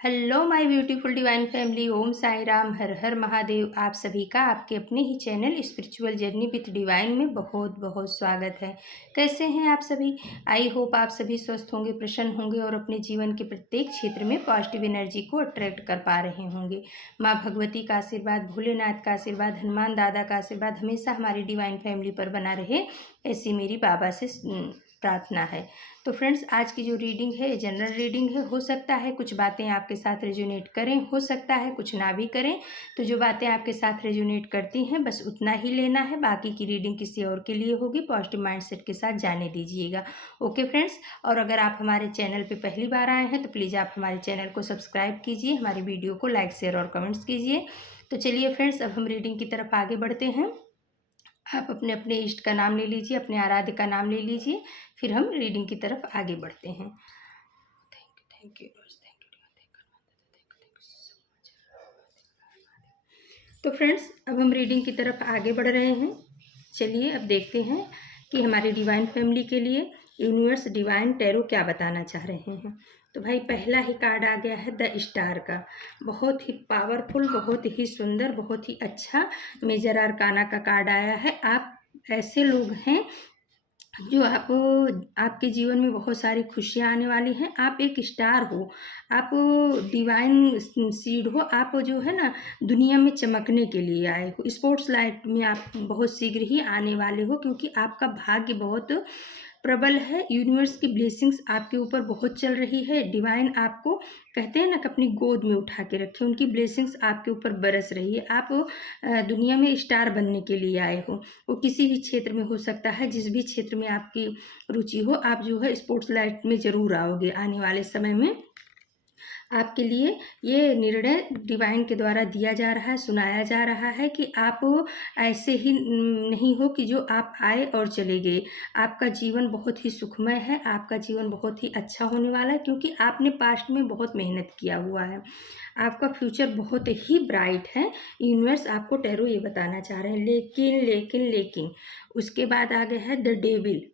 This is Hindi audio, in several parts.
Hello my beautiful divine family. Om Sai Ram, Har Har Mahadev. आप सभी का आपके अपने ही channel spiritual journey with divine में बहुत बहुत स्वागत है। कैसे हैं आप सभी? आई होप आप सभी स्वस्थ होंगे, प्रसन्न होंगे और अपने जीवन के प्रत्येक क्षेत्र में पॉजिटिव एनर्जी को अट्रैक्ट कर पा रहे होंगे। माँ भगवती का आशीर्वाद, भोलेनाथ का आशीर्वाद, हनुमान दादा का आशीर्वाद हमेशा हमारी डिवाइन फैमिली पर बना रहे, ऐसी मेरी बाबा से प्रार्थना है। तो फ्रेंड्स, आज की जो रीडिंग है जनरल रीडिंग है। हो सकता है कुछ बातें आपके साथ रेजोनेट करें, हो सकता है कुछ ना भी करें। तो जो बातें आपके साथ रेजोनेट करती हैं बस उतना ही लेना है, बाकी की रीडिंग किसी और के लिए होगी। पॉजिटिव माइंडसेट के साथ जाने दीजिएगा। ओके फ्रेंड्स, और अगर आप हमारे चैनल पे पहली बार आए हैं तो प्लीज़ आप हमारे चैनल को सब्सक्राइब कीजिए, हमारी वीडियो को लाइक शेयर और कमेंट्स कीजिए। तो चलिए फ्रेंड्स, अब हम रीडिंग की तरफ आगे बढ़ते हैं। आप अपने अपने इष्ट का नाम ले लीजिए, अपने आराध्य का नाम ले लीजिए, फिर हम रीडिंग की तरफ आगे बढ़ते हैं। थैंक यू तो फ्रेंड्स, अब हम रीडिंग की तरफ आगे बढ़ रहे हैं। चलिए अब देखते हैं कि हमारी डिवाइन फैमिली के लिए यूनिवर्स डिवाइन टैरो क्या बताना चाह रहे हैं। तो भाई, पहला ही कार्ड आ गया है द स्टार का। बहुत ही पावरफुल, बहुत ही सुंदर, बहुत ही अच्छा मेजर आर्काना का कार्ड आया है। आप ऐसे लोग हैं जो आपके जीवन में बहुत सारी खुशियाँ आने वाली हैं। आप एक स्टार हो, आप डिवाइन सीड हो, आप जो है ना दुनिया में चमकने के लिए आए हो। स्पोर्ट्स लाइट में आप बहुत शीघ्र ही आने वाले हो, क्योंकि आपका भाग्य बहुत प्रबल है। यूनिवर्स की ब्लेसिंग्स आपके ऊपर बहुत चल रही है। डिवाइन आपको कहते हैं ना कि अपनी गोद में उठा के रखे, उनकी ब्लेसिंग्स आपके ऊपर बरस रही है। आप दुनिया में स्टार बनने के लिए आए हो। वो किसी भी क्षेत्र में हो सकता है, जिस भी क्षेत्र में आपकी रुचि हो, आप जो है स्पोर्ट्स लाइट में ज़रूर आओगे आने वाले समय में। आपके लिए ये निर्णय डिवाइन के द्वारा दिया जा रहा है, सुनाया जा रहा है कि आप ऐसे ही नहीं हो कि जो आप आए और चले गए। आपका जीवन बहुत ही सुखमय है, आपका जीवन बहुत ही अच्छा होने वाला है, क्योंकि आपने पास्ट में बहुत मेहनत किया हुआ है। आपका फ्यूचर बहुत ही ब्राइट है। यूनिवर्स आपको टैरो ये बताना चाह रहे हैं। लेकिन लेकिन लेकिन उसके बाद आ गया है द डेविल।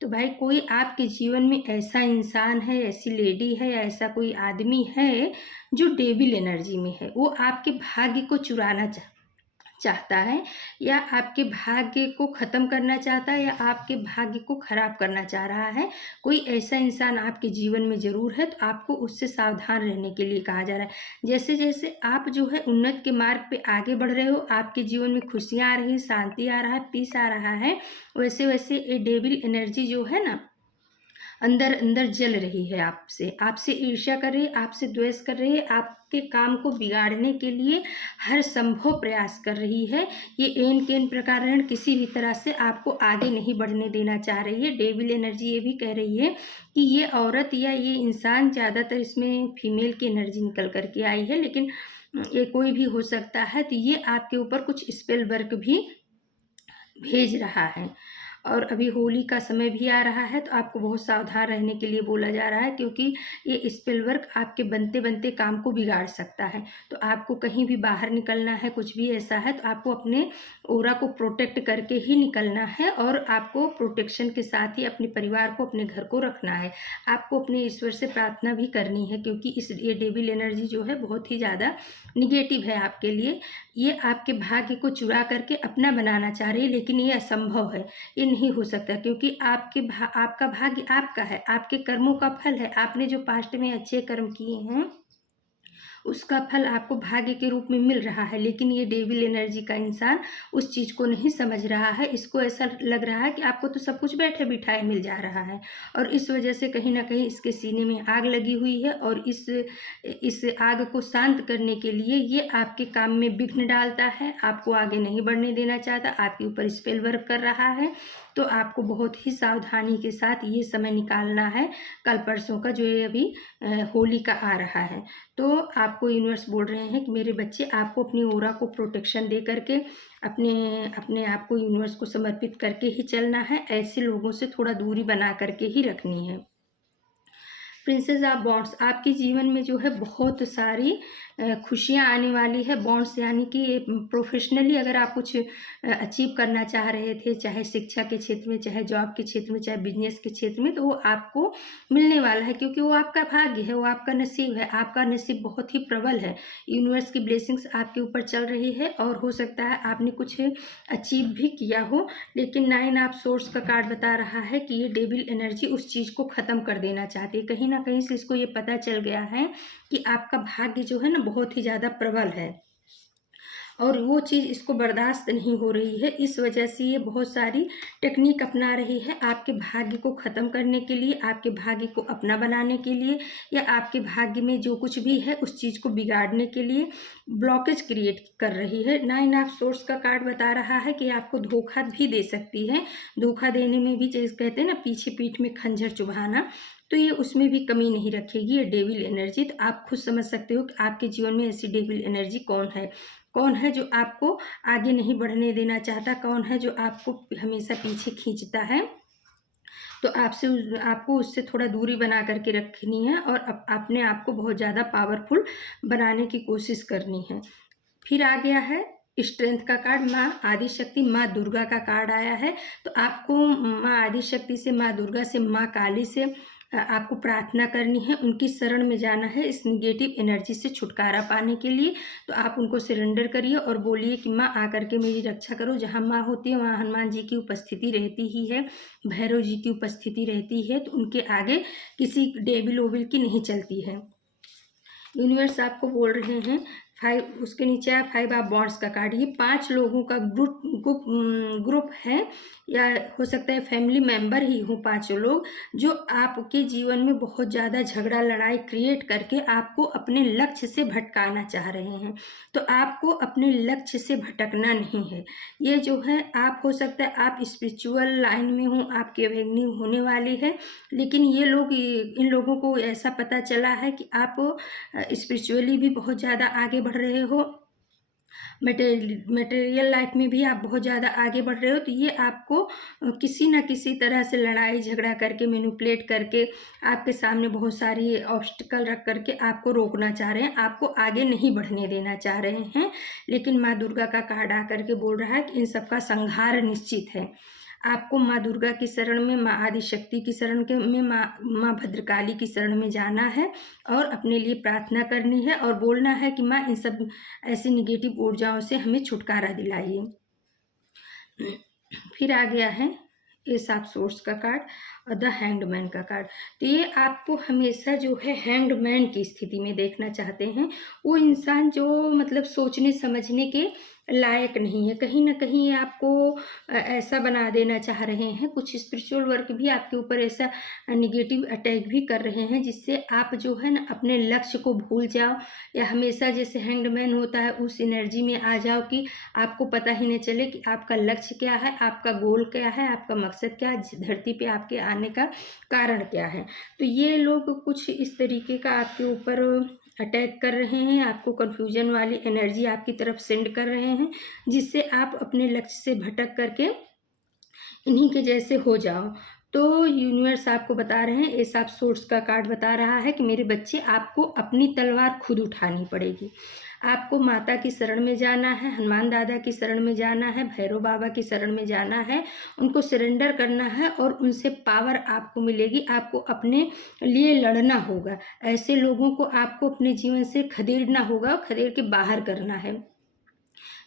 तो भाई, कोई आपके जीवन में ऐसा इंसान है, ऐसी लेडी है या ऐसा कोई आदमी है जो डेविल एनर्जी में है। वो आपके भाग्य को चुराना चाहता है, या आपके भाग्य को ख़त्म करना चाहता है, या आपके भाग्य को ख़राब करना चाह रहा है। कोई ऐसा इंसान आपके जीवन में ज़रूर है, तो आपको उससे सावधान रहने के लिए कहा जा रहा है। जैसे जैसे आप जो है उन्नत के मार्ग पे आगे बढ़ रहे हो, आपके जीवन में खुशियाँ आ रही हैं, शांति आ रहा है, पीस आ रहा है, वैसे वैसे ये डेविल एनर्जी जो है ना अंदर अंदर जल रही है। आपसे ईर्ष्या कर रही है, आपसे द्वेष कर रही है, आपके काम को बिगाड़ने के लिए हर संभव प्रयास कर रही है। ये एन केन प्रकार किसी भी तरह से आपको आगे नहीं बढ़ने देना चाह रही है। डेविल एनर्जी ये भी कह रही है कि ये औरत या ये इंसान, ज़्यादातर इसमें फीमेल की एनर्जी निकल करके आई है, लेकिन ये कोई भी हो सकता है। तो ये आपके ऊपर कुछ स्पेल वर्क भी भेज रहा है। और अभी होली का समय भी आ रहा है, तो आपको बहुत सावधान रहने के लिए बोला जा रहा है, क्योंकि ये स्पेल वर्क आपके बनते बनते काम को बिगाड़ सकता है। तो आपको कहीं भी बाहर निकलना है, कुछ भी ऐसा है, तो आपको अपने ऑरा को प्रोटेक्ट करके ही निकलना है, और आपको प्रोटेक्शन के साथ ही अपने परिवार को, अपने घर को रखना है। आपको अपने ईश्वर से प्रार्थना भी करनी है, क्योंकि ये डेविल एनर्जी जो है बहुत ही ज़्यादा निगेटिव है आपके लिए। ये आपके भाग्य को चुरा करके अपना बनाना चाह रही है, लेकिन ये असंभव है, ये नहीं हो सकता, क्योंकि आपका भाग्य आपका है, आपके कर्मों का फल है। आपने जो पास्ट में अच्छे कर्म किए हैं उसका फल आपको भाग्य के रूप में मिल रहा है। लेकिन ये डेविल एनर्जी का इंसान उस चीज़ को नहीं समझ रहा है। इसको ऐसा लग रहा है कि आपको तो सब कुछ बैठे बिठाए मिल जा रहा है, और इस वजह से कहीं ना कहीं इसके सीने में आग लगी हुई है, और इस आग को शांत करने के लिए ये आपके काम में विघ्न डालता है, आपको आगे नहीं बढ़ने देना चाहता, आपके ऊपर स्पेल वर्क कर रहा है। तो आपको बहुत ही सावधानी के साथ ये समय निकालना है, कल परसों का जो ये अभी होली का आ रहा है। तो आपको यूनिवर्स बोल रहे हैं कि मेरे बच्चे, आपको अपनी ऑरा को प्रोटेक्शन दे करके अपने अपने आप को यूनिवर्स को समर्पित करके ही चलना है। ऐसे लोगों से थोड़ा दूरी बना करके ही रखनी है। प्रिंसेस ऑफ बॉन्ड्स, आपके जीवन में जो है बहुत सारी खुशियाँ आने वाली है। बॉन्ड्स यानी कि प्रोफेशनली अगर आप कुछ अचीव करना चाह रहे थे, चाहे शिक्षा के क्षेत्र में, चाहे जॉब के क्षेत्र में, चाहे बिजनेस के क्षेत्र में, तो वो आपको मिलने वाला है, क्योंकि वो आपका भाग्य है, वो आपका नसीब है। आपका नसीब बहुत ही प्रबल है, यूनिवर्स की ब्लेसिंग्स आपके ऊपर चल रही है। और हो सकता है आपने कुछ अचीव भी किया हो, लेकिन 9 ऑफ सोर्स का कार्ड बता रहा है कि ये डेविल एनर्जी उस चीज़ को ख़त्म कर देना चाहती है। कहीं ना कहीं से इसको ये पता चल गया है कि आपका भाग्य जो है ना बहुत ही ज़्यादा प्रबल है, और वो चीज़ इसको बर्दाश्त नहीं हो रही है। इस वजह से ये बहुत सारी टेक्निक अपना रही है आपके भाग्य को ख़त्म करने के लिए, आपके भाग्य को अपना बनाने के लिए, या आपके भाग्य में जो कुछ भी है उस चीज़ को बिगाड़ने के लिए ब्लॉकेज क्रिएट कर रही है। 9 ऑफ सोर्स का कार्ड बता रहा है कि आपको धोखा भी दे सकती है। धोखा देने में भी, जैसे कहते हैं ना, पीछे पीठ में खंजर चुभाना, तो ये उसमें भी कमी नहीं रखेगी ये डेविल एनर्जी। तो आप खुद समझ सकते हो कि आपके जीवन में ऐसी डेविल एनर्जी कौन है। कौन है जो आपको आगे नहीं बढ़ने देना चाहता, कौन है जो आपको हमेशा पीछे खींचता है। तो आपको उससे थोड़ा दूरी बना करके रखनी है, और अपने आप को बहुत ज़्यादा पावरफुल बनाने की कोशिश करनी है। फिर आ गया है स्ट्रेंथ का कार्ड, माँ आदिशक्ति, माँ दुर्गा का कार्ड आया है। तो आपको माँ आदिशक्ति से, माँ दुर्गा से, माँ काली से आपको प्रार्थना करनी है, उनकी शरण में जाना है इस निगेटिव एनर्जी से छुटकारा पाने के लिए। तो आप उनको सरेंडर करिए और बोलिए कि माँ आकर के मेरी रक्षा करो। जहाँ माँ होती है वहाँ हनुमान जी की उपस्थिति रहती ही है, भैरव जी की उपस्थिति रहती है, तो उनके आगे किसी डेविल ओविल की नहीं चलती है। यूनिवर्स आपको बोल रहे हैं 5, उसके नीचे है 5 ऑफ बॉन्ड्स का कार्ड। ये 5 लोगों का ग्रुप है, या हो सकता है फैमिली मेम्बर ही हो, 5 लोग जो आपके जीवन में बहुत ज़्यादा झगड़ा लड़ाई क्रिएट करके आपको अपने लक्ष्य से भटकाना चाह रहे हैं। तो आपको अपने लक्ष्य से भटकना नहीं है। ये जो है, आप हो सकता है आप स्पिरिचुअल लाइन में हो, आपकी अवेकनिंग होने वाली है, लेकिन ये लोग, इन लोगों को ऐसा पता चला है कि आप स्पिरिचुअली भी बहुत ज़्यादा आगे बढ़ रहे हो, मटेरियल लाइफ में भी आप बहुत ज़्यादा आगे बढ़ रहे हो। तो ये आपको किसी न किसी तरह से लड़ाई झगड़ा करके, मैनिपुलेट करके, आपके सामने बहुत सारी ऑब्स्टिकल रख करके आपको रोकना चाह रहे हैं, आपको आगे नहीं बढ़ने देना चाह रहे हैं। लेकिन माँ दुर्गा का कार्ड आकर के बोल रहा है कि इन सबका संहार निश्चित है। आपको माँ दुर्गा की शरण में, माँ आदिशक्ति की शरण में, माँ भद्रकाली की शरण में जाना है, और अपने लिए प्रार्थना करनी है, और बोलना है कि माँ इन सब ऐसी निगेटिव ऊर्जाओं से हमें छुटकारा दिलाइए। फिर आ गया है एस ऑफ सोर्स का कार्ड और द हैंगमैन का कार्ड। तो ये आपको हमेशा जो है हैंगमैन की स्थिति में देखना चाहते हैं। वो इंसान जो मतलब सोचने समझने के लायक नहीं है। कहीं ना कहीं आपको ऐसा बना देना चाह रहे हैं। कुछ स्पिरिचुअल वर्क भी आपके ऊपर ऐसा निगेटिव अटैक भी कर रहे हैं, जिससे आप जो है ना अपने लक्ष्य को भूल जाओ, या हमेशा जैसे हैंगमैन होता है उस एनर्जी में आ जाओ कि आपको पता ही नहीं चले कि आपका लक्ष्य क्या है, आपका गोल क्या है, आपका मकसद क्या है, धरती पे आपके आने का कारण क्या है। तो ये लोग कुछ इस तरीके का आपके ऊपर अटैक कर रहे हैं, आपको कन्फ्यूजन वाली एनर्जी आपकी तरफ सेंड कर रहे हैं, जिससे आप अपने लक्ष्य से भटक करके इन्हीं के जैसे हो जाओ। तो यूनिवर्स आपको बता रहे हैं, एस ऑफ सोर्स का कार्ड बता रहा है कि मेरे बच्चे, आपको अपनी तलवार खुद उठानी पड़ेगी। आपको माता की शरण में जाना है, हनुमान दादा की शरण में जाना है, भैरव बाबा की शरण में जाना है, उनको सरेंडर करना है, और उनसे पावर आपको मिलेगी। आपको अपने लिए लड़ना होगा। ऐसे लोगों को आपको अपने जीवन से खदेड़ना होगा, खदेड़ के बाहर करना है।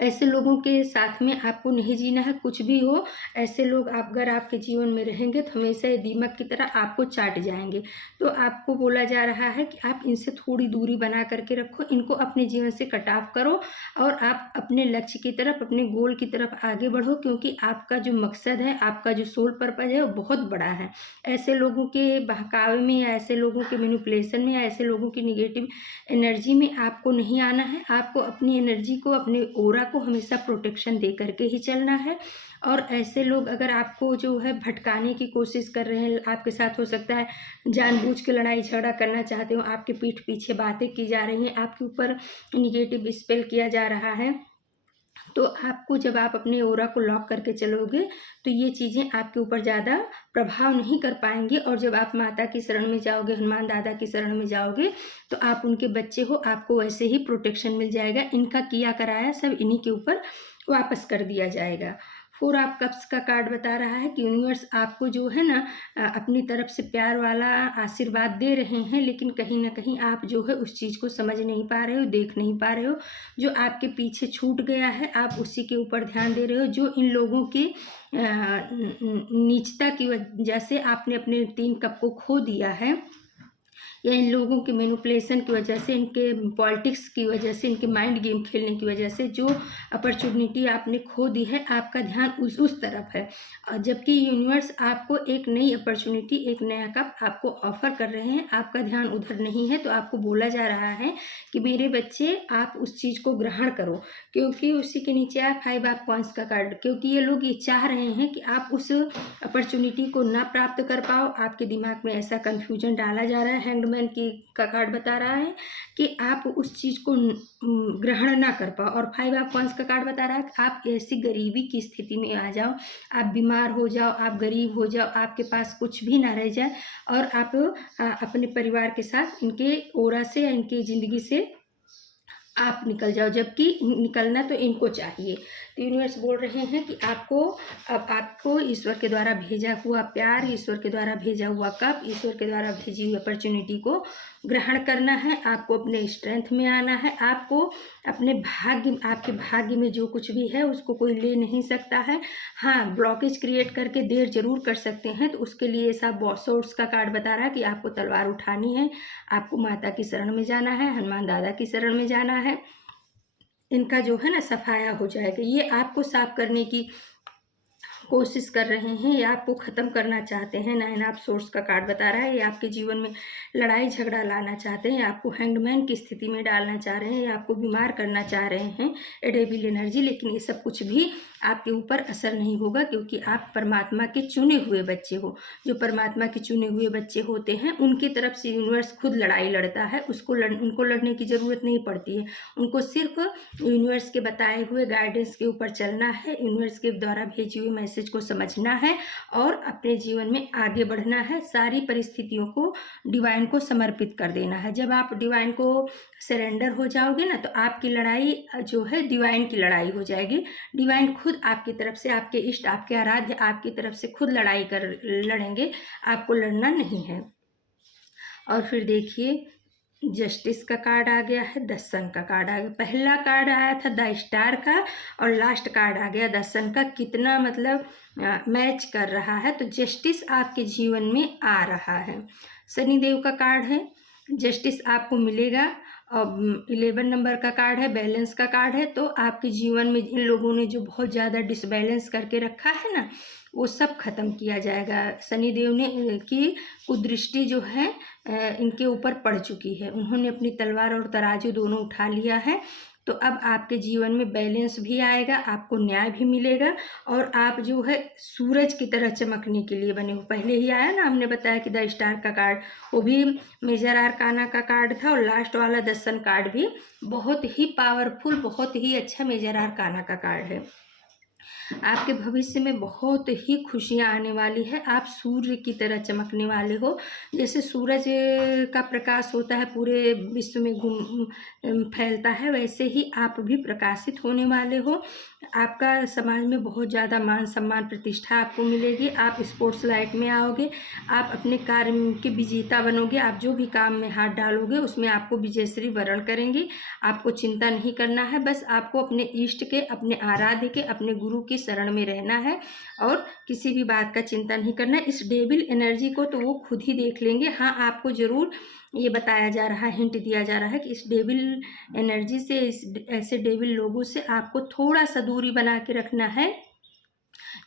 ऐसे लोगों के साथ में आपको नहीं जीना है। कुछ भी हो, ऐसे लोग अगर आपके जीवन में रहेंगे तो हमेशा ये दीमक की तरह आपको चाट जाएंगे। तो आपको बोला जा रहा है कि आप इनसे थोड़ी दूरी बना करके रखो, इनको अपने जीवन से कट ऑफ करो, और आप अपने लक्ष्य की तरफ, अपने गोल की तरफ आगे बढ़ो, क्योंकि आपका जो मकसद है, आपका जो सोल पर्पज है, वो बहुत बड़ा है। ऐसे लोगों के बहकावे में, या ऐसे लोगों के मैनिपुलेशन में, या ऐसे लोगों की निगेटिव एनर्जी में आपको नहीं आना है। आपको अपनी एनर्जी को, अपने ओरा को हमेशा प्रोटेक्शन दे करके ही चलना है। और ऐसे लोग अगर आपको जो है भटकाने की कोशिश कर रहे हैं, आपके साथ हो सकता है जानबूझ के लड़ाई झगड़ा करना चाहते हो, आपके पीठ पीछे बातें की जा रही हैं, आपके ऊपर निगेटिव स्पेल किया जा रहा है, तो आपको जब आप अपने ऑरा को लॉक करके चलोगे तो ये चीज़ें आपके ऊपर ज़्यादा प्रभाव नहीं कर पाएंगी। और जब आप माता की शरण में जाओगे, हनुमान दादा की शरण में जाओगे, तो आप उनके बच्चे हो, आपको वैसे ही प्रोटेक्शन मिल जाएगा। इनका किया कराया सब इन्हीं के ऊपर वापस कर दिया जाएगा। 4 ऑफ कप्स का कार्ड बता रहा है कि यूनिवर्स आपको जो है ना अपनी तरफ से प्यार वाला आशीर्वाद दे रहे हैं, लेकिन कहीं ना कहीं आप जो है उस चीज़ को समझ नहीं पा रहे हो, देख नहीं पा रहे हो। जो आपके पीछे छूट गया है आप उसी के ऊपर ध्यान दे रहे हो। जो इन लोगों की नीचता की वजह से आपने अपने 3 कप को खो दिया है, या इन लोगों के मैनिपुलेशन की वजह से, इनके पॉलिटिक्स की वजह से, इनके माइंड गेम खेलने की वजह से जो अपॉर्चुनिटी आपने खो दी है, आपका ध्यान उस तरफ है। जबकि यूनिवर्स आपको एक नई अपॉर्चुनिटी, एक नया कप आपको ऑफर कर रहे हैं, आपका ध्यान उधर नहीं है। तो आपको बोला जा रहा है कि मेरे बच्चे आप उस चीज़ को ग्रहण करो, क्योंकि उसी के नीचे है 5 ऑफ कॉइंस का कार्ड। क्योंकि ये लोग ये चाह रहे हैं कि आप उस अपॉर्चुनिटी को ना प्राप्त कर पाओ। आपके दिमाग में ऐसा कन्फ्यूजन डाला जा रहा है। हैंग्ड मैन की का कार्ड बता रहा है कि आप उस चीज़ को ग्रहण ना कर पाओ। और 5 ऑफ कॉइंस का कार्ड बता रहा है कि आप ऐसी गरीबी की स्थिति में आ जाओ, आप बीमार हो जाओ, आप गरीब हो जाओ, आपके पास कुछ भी ना रह जाए, और आप अपने परिवार के साथ इनके ओरा से या इनकी ज़िंदगी से आप निकल जाओ। जबकि निकलना तो इनको चाहिए। तो यूनिवर्स बोल रहे हैं कि आपको अब आपको ईश्वर के द्वारा भेजा हुआ प्यार, ईश्वर के द्वारा भेजा हुआ कप, ईश्वर के द्वारा भेजी हुई अपॉर्चुनिटी को ग्रहण करना है। आपको अपने स्ट्रेंथ में आना है। आपको अपने भाग्य, आपके भाग्य में जो कुछ भी है उसको कोई ले नहीं सकता है। हाँ, ब्लॉकेज क्रिएट करके देर जरूर कर सकते हैं। तो उसके लिए सब सोर्स का कार्ड बता रहा है कि आपको तलवार उठानी है, आपको माता की शरण में जाना है, हनुमान दादा की शरण में जाना है। इनका जो है ना सफाया हो जाएगा। ये आपको साफ करने की कोशिश कर रहे हैं या आपको ख़त्म करना चाहते हैं। 9 ऑफ सोर्स का कार्ड बता रहा है ये आपके जीवन में लड़ाई झगड़ा लाना चाहते हैं, आपको हैंगमैन की स्थिति में डालना चाह रहे हैं, या आपको बीमार करना चाह रहे हैं, एडेबिल एनर्जी। लेकिन ये सब कुछ भी आपके ऊपर असर नहीं होगा, क्योंकि आप परमात्मा के चुने हुए बच्चे हो। जो परमात्मा के चुने हुए बच्चे होते हैं उनकी तरफ से यूनिवर्स खुद लड़ाई लड़ता है। उनको लड़ने की ज़रूरत नहीं पड़ती है। उनको सिर्फ यूनिवर्स के बताए हुए गाइडेंस के ऊपर चलना है, यूनिवर्स के द्वारा भेजी हुई मैसेज को समझना है और अपने जीवन में आगे बढ़ना है। सारी परिस्थितियों को डिवाइन को समर्पित कर देना है। जब आप डिवाइन को सरेंडर हो जाओगे ना, तो आपकी लड़ाई जो है डिवाइन की लड़ाई हो जाएगी। डिवाइन खुद आपकी तरफ से, आपके इष्ट, आपके आराध्य आपकी तरफ से खुद लड़ेंगे, आपको लड़ना नहीं है। और फिर देखिए जस्टिस का कार्ड आ गया है, द सन का कार्ड आ गया। पहला कार्ड आया था द स्टार का और लास्ट कार्ड आ गया द सन का। कितना मतलब मैच कर रहा है। तो जस्टिस आपके जीवन में आ रहा है। शनिदेव का कार्ड है, जस्टिस आपको मिलेगा। और 11 नंबर का कार्ड है, बैलेंस का कार्ड है। तो आपके जीवन में इन लोगों ने जो बहुत ज़्यादा डिसबैलेंस करके रखा है ना, वो सब खत्म किया जाएगा। शनिदेव ने की कुदृष्टि जो है इनके ऊपर पड़ चुकी है। उन्होंने अपनी तलवार और तराजू दोनों उठा लिया है। तो अब आपके जीवन में बैलेंस भी आएगा, आपको न्याय भी मिलेगा, और आप जो है सूरज की तरह चमकने के लिए बने हो। पहले ही आया ना, हमने बताया कि द स्टार का कार्ड, वो भी मेजर आर्काना का कार्ड था, और लास्ट वाला द सन कार्ड भी बहुत ही पावरफुल, बहुत ही अच्छा मेजर आर्काना का कार्ड है। आपके भविष्य में बहुत ही खुशियाँ आने वाली है। आप सूर्य की तरह चमकने वाले हो। जैसे सूरज का प्रकाश होता है पूरे विश्व में फैलता है, वैसे ही आप भी प्रकाशित होने वाले हो। आपका समाज में बहुत ज़्यादा मान सम्मान प्रतिष्ठा आपको मिलेगी। आप स्पोर्ट्स लाइफ में आओगे, आप अपने कार्य के विजेता बनोगे। आप जो भी काम में हाथ डालोगे उसमें आपको विजयश्री वरण करेंगी। आपको चिंता नहीं करना है, बस आपको अपने इष्ट के, अपने आराध्य के, अपने गुरु की शरण में रहना है और किसी भी बात का चिंता नहीं करना है। इस डेविल एनर्जी को तो वो खुद ही देख लेंगे। हाँ, आपको ज़रूर ये बताया जा रहा है, हिंट दिया जा रहा है कि इस डेविल एनर्जी से, ऐसे डेविल लोगों से आपको थोड़ा सा दूरी बना के रखना है।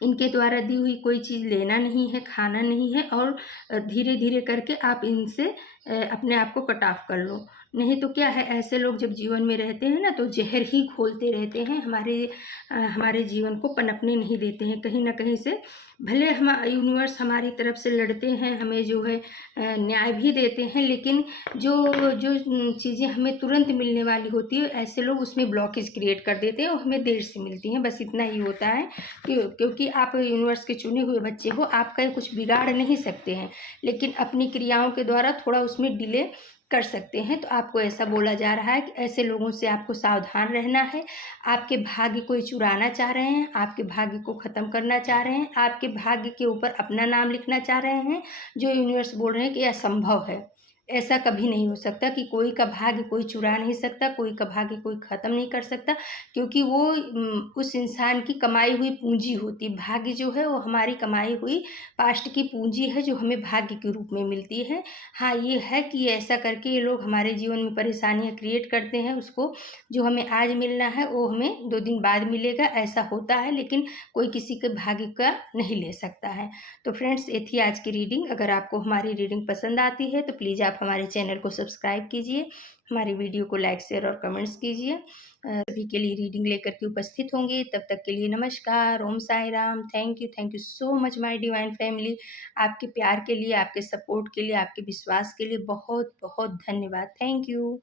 इनके द्वारा दी हुई कोई चीज़ लेना नहीं है, खाना नहीं है, और धीरे धीरे करके आप इनसे अपने आप को कट ऑफ कर लो। नहीं तो क्या है, ऐसे लोग जब जीवन में रहते हैं ना तो जहर ही घोलते रहते हैं, हमारे जीवन को पनपने नहीं देते हैं कहीं ना कहीं से। भले हम यूनिवर्स हमारी तरफ से लड़ते हैं, हमें जो है न्याय भी देते हैं, लेकिन जो जो चीज़ें हमें तुरंत मिलने वाली होती है, ऐसे लोग उसमें ब्लॉकेज क्रिएट कर देते हैं और हमें देर से मिलती हैं। बस इतना ही होता है क्योंकि आप यूनिवर्स के चुने हुए बच्चे हो, आप कहीं कुछ बिगाड़ नहीं सकते हैं, लेकिन अपनी क्रियाओं के द्वारा थोड़ा उसमें डिले कर सकते हैं। तो आपको ऐसा बोला जा रहा है कि ऐसे लोगों से आपको सावधान रहना है। आपके भाग्य कोई चुराना चाह रहे हैं, आपके भाग्य को ख़त्म करना चाह रहे हैं, आपके भाग्य के ऊपर अपना नाम लिखना चाह रहे हैं, जो यूनिवर्स बोल रहे हैं कि यह असंभव है। ऐसा कभी नहीं हो सकता कि कोई का भाग्य कोई चुरा नहीं सकता, कोई का भाग्य कोई ख़त्म नहीं कर सकता, क्योंकि वो उस इंसान की कमाई हुई पूंजी होती। भाग्य जो है वो हमारी कमाई हुई पास्ट की पूंजी है, जो हमें भाग्य के रूप में मिलती है। हाँ, ये है कि ऐसा करके ये लोग हमारे जीवन में परेशानियाँ क्रिएट करते हैं। उसको जो हमें आज मिलना है वो हमें 2 दिन बाद मिलेगा, ऐसा होता है, लेकिन कोई किसी के भाग्य का नहीं ले सकता है। तो फ्रेंड्स, ये थी आज की रीडिंग। अगर आपको हमारी रीडिंग पसंद आती है तो प्लीज़ आप हमारे चैनल को सब्सक्राइब कीजिए, हमारी वीडियो को लाइक शेयर और कमेंट्स कीजिए। सभी के लिए रीडिंग लेकर के उपस्थित होंगे। तब तक के लिए नमस्कार, Om Sai Ram. Thank you so much my divine family. आपके प्यार के लिए, आपके सपोर्ट के लिए, आपके विश्वास के लिए बहुत बहुत धन्यवाद। Thank you.